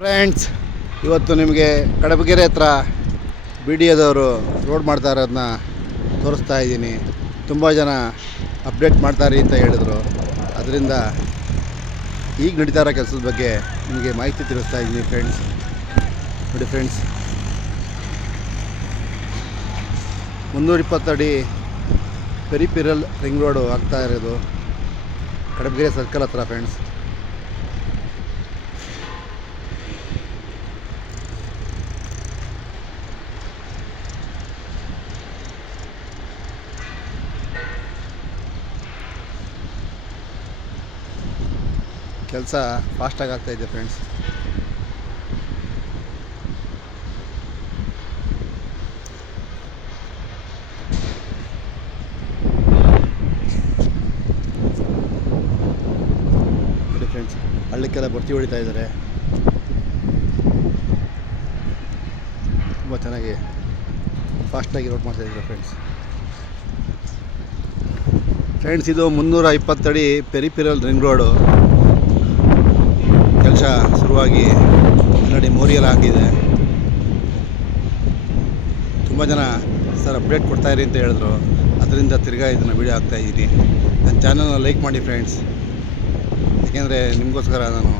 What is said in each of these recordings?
Friends, ಇವತ್ತು ನಿಮಗೆ ಕಡಬಗೆರೆ ಹತ್ರ BDAದವರು ರೋಡ್ ಮಾಡ್ತಾ ಇರೋದನ್ನ ತೋರಿಸ್ತಾ ಇದ್ದೀನಿ. ತುಂಬ ಜನ ಅಪ್ಡೇಟ್ ಮಾಡ್ತಾರೆ ಅಂತ ಹೇಳಿದ್ರು. ಅದರಿಂದ ಈಗ ನಡೀತಾ ಇರೋ ಕೆಲಸದ ಬಗ್ಗೆ ನಿಮಗೆ ಮಾಹಿತಿ ತಿಳಿಸ್ತಾ ಇದ್ದೀನಿ ಫ್ರೆಂಡ್ಸ್. ನೋಡಿ ಫ್ರೆಂಡ್ಸ್, 320 ಅಡಿ ಪೆರಿಫೆರಲ್ ರಿಂಗ್ ರೋಡು ಆಗ್ತಾ ಇರೋದು ಕಡಬಗೆರೆ ಸರ್ಕಲ್ ಹತ್ರ ಫ್ರೆಂಡ್ಸ್. ಕೆಲಸ ಫಾಸ್ಟಾಗಿ ಆಗ್ತಾಯಿದೆ ಫ್ರೆಂಡ್ಸ್. ನೋಡಿ ಫ್ರೆಂಡ್ಸ್, ಹಳ್ಳಕ್ಕೆಲ್ಲ ಬರ್ತಿ ಹೊಡಿತಾ ಇದ್ದಾರೆ. ತುಂಬ ಚೆನ್ನಾಗಿ ಫಾಸ್ಟಾಗಿ ರೋಡ್ ಮಾಡ್ತಾಯಿದ್ದಾರೆ ಫ್ರೆಂಡ್ಸ್. ಇದು 320 ಅಡಿ ಪೆರಿಫೆರಲ್ ರಿಂಗ್ ರೋಡು ಕೆಲಸ ಶುರುವಾಗಿ ಆಲ್ರೆಡಿ ಮೋರಿಯೆಲ್ಲ ಆಗಿದೆ. ತುಂಬ ಜನ ಸರ್ ಅಪ್ಡೇಟ್ ಕೊಡ್ತಾಯಿರಿ ಅಂತ ಹೇಳಿದ್ರು. ಅದರಿಂದ ತಿರ್ಗಾ ಇದನ್ನು ವೀಡಿಯೋ ಹಾಕ್ತಾಯಿದ್ದೀನಿ. ನನ್ನ ಚಾನಲ್ನ ಲೈಕ್ ಮಾಡಿ ಫ್ರೆಂಡ್ಸ್, ಏಕೆಂದರೆ ನಿಮಗೋಸ್ಕರ ನಾನು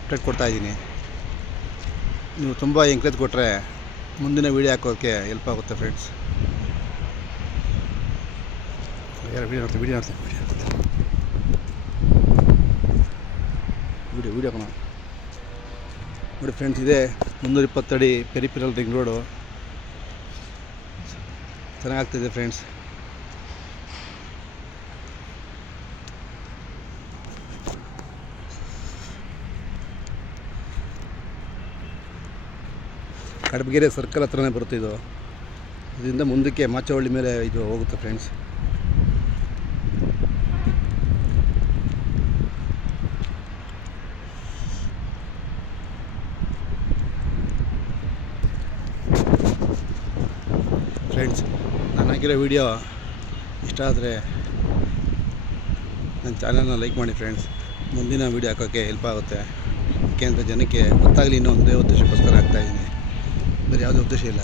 ಅಪ್ಡೇಟ್ ಕೊಡ್ತಾಯಿದ್ದೀನಿ. ನೀವು ತುಂಬ ಎಂಕರೇಜ್ ಕೊಟ್ಟರೆ ಮುಂದಿನ ವೀಡಿಯೋ ಹಾಕೋಕ್ಕೆ ಹೆಲ್ಪ್ ಆಗುತ್ತೆ ಫ್ರೆಂಡ್ಸ್. ವಿಡಿಯೋ ಕಣ ನೋಡಿ ಫ್ರೆಂಡ್ಸ್, ಇದೆ 320 ಅಡಿ ಪೆರಿಫೆರಲ್ ರಿಂಗ್ ರೋಡು ಚೆನ್ನಾಗಾಗ್ತಿದೆ ಫ್ರೆಂಡ್ಸ್. ಕಡಬಗೆರೆ ಸರ್ಕಲ್ ಹತ್ರನೇ ಬರುತ್ತಿದ್ದು. ಇದರಿಂದ ಮುಂದಕ್ಕೆ ಮಾಚವಳ್ಳಿ ಮೇಲೆ ಇದು ಹೋಗುತ್ತೆ ಫ್ರೆಂಡ್ಸ್. ಫ್ರೆಂಡ್ಸ್, ನಾನು ಹಾಕಿರೋ ವಿಡಿಯೋ ಇಷ್ಟ ಆದರೆ ನನ್ನ ಚಾನಲ್ನ ಲೈಕ್ ಮಾಡಿ ಫ್ರೆಂಡ್ಸ್. ಮುಂದಿನ ವೀಡಿಯೋ ಹಾಕೋಕ್ಕೆ ಹೆಲ್ಪ್ ಆಗುತ್ತೆ. ಯಾಕೆಂದರೆ ಜನಕ್ಕೆ ಗೊತ್ತಾಗಲಿ ಇನ್ನೂ ಒಂದೇ ಉದ್ದೇಶಕ್ಕೋಸ್ಕರ ಆಗ್ತಾಯಿದ್ದೀನಿ, ಬೇರೆ ಯಾವುದೇ ಉದ್ದೇಶ ಇಲ್ಲ.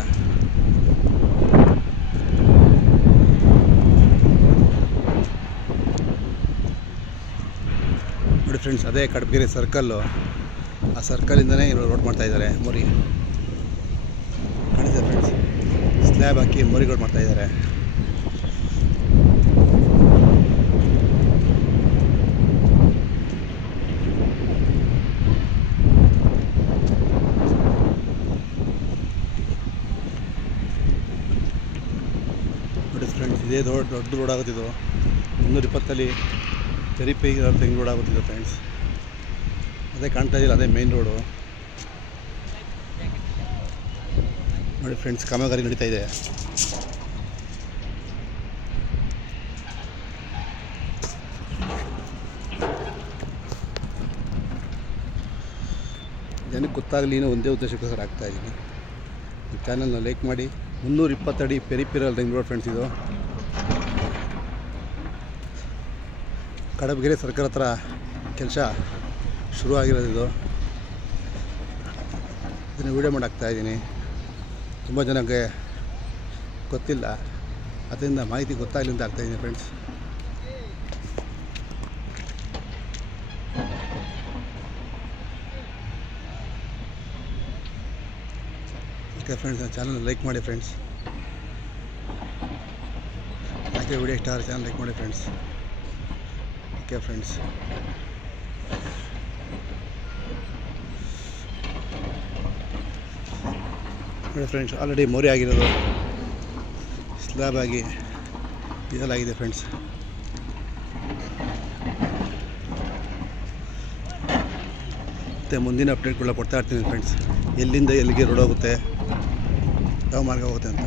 ನೋಡಿ ಫ್ರೆಂಡ್ಸ್, ಅದೇ ಕಡಬಗೆರೆ ಸರ್ಕಲ್ಲು. ಆ ಸರ್ಕಲಿಂದನೇ ಇವರು ರೋಡ್ ಮಾಡ್ತಾಯಿದ್ದಾರೆ. ಮೋರಿ ಕಾಣಿಸಿದೆ ಫ್ರೆಂಡ್ಸ್, ಸ್ಲ್ಯಾಬ್ ಹಾಕಿ ಮೋರಿ ರೋಡ್ ಮಾಡ್ತಾಯಿದ್ದಾರೆ. ನೋಡಿ ಫ್ರೆಂಡ್ಸ್, ಇದೇ ದೊಡ್ಡ ರೋಡ್ ಆಗುತ್ತಿದ್ದು 320 ಅಲ್ಲಿ ಪೆರಿಫೆರಲ್ ರಿಂಗ್ ರೋಡ್ ಆಗುತ್ತಿದ್ದು ಫ್ರೆಂಡ್ಸ್. ಅದೇ ಕಾಣ್ತಾ ಇದ್ದಿಲ್ಲ, ಅದೇ ಮೇನ್ ರೋಡು. ನೋಡಿ ಫ್ರೆಂಡ್ಸ್, ಕಾಮಗಾರಿ ನಡೀತಾ ಇದೆ. ಜನಕ್ಕೆ ಗೊತ್ತಾಗಲಿ ಇನ್ನೂ ಒಂದೇ ಉದ್ದೇಶಕ್ಕೋಸ್ಕರ ಆಗ್ತಾಯಿದ್ದೀನಿ. ಈ ಚಾನಲ್ನ ಲೈಕ್ ಮಾಡಿ. 320 ಅಡಿ ಪೆರಿಫೆರಲ್ ರಿಂಗ್ ರೋಡ್ ಫ್ರೆಂಡ್ಸ್. ಇದು ಕಡಬಗೆರೆ ಸರ್ಕಲ್ ಹತ್ರ ಕೆಲಸ ಶುರುವಾಗಿರೋದು. ಇದನ್ನು ವೀಡಿಯೋ ಮಾಡಿ ಹಾಕ್ತಾಯಿದ್ದೀನಿ. ತುಂಬ ಜನಕ್ಕೆ ಗೊತ್ತಿಲ್ಲ, ಅದರಿಂದ ಮಾಹಿತಿ ಗೊತ್ತಾಗಲಿ ಅಂತ ಆಗ್ತಾಯಿದ್ದೀನಿ ಫ್ರೆಂಡ್ಸ್. ಓಕೆ ಫ್ರೆಂಡ್ಸ್, ನನ್ನ ಚಾನಲ್ ಲೈಕ್ ಮಾಡಿ ಫ್ರೆಂಡ್ಸ್. ಯಾಕೆ ವಿಡಿಯೋ ಇಷ್ಟ ಆದರೆ ಚಾನಲ್ ಲೈಕ್ ಮಾಡಿ ಫ್ರೆಂಡ್ಸ್. ಓಕೆ ಫ್ರೆಂಡ್ಸ್, ನೋಡಿ ಫ್ರೆಂಡ್ಸ್, ಆಲ್ರೆಡಿ ಮೋರಿ ಆಗಿರೋದು ಸ್ಲ್ಯಾಬ್ ಆಗಿ ಇದೆಲ್ಲಾಗಿದೆ ಫ್ರೆಂಡ್ಸ್. ಮತ್ತು ಮುಂದಿನ ಅಪ್ಡೇಟ್ಗಳನ್ನ ಕೊಡ್ತಾ ಇರ್ತೀನಿ ಫ್ರೆಂಡ್ಸ್. ಎಲ್ಲಿಂದ ಎಲ್ಲಿಗೆ ರೋಡ್ ಹೋಗುತ್ತೆ, ಯಾವ ಮಾರ್ಗ ಹೋಗುತ್ತೆ ಅಂತ.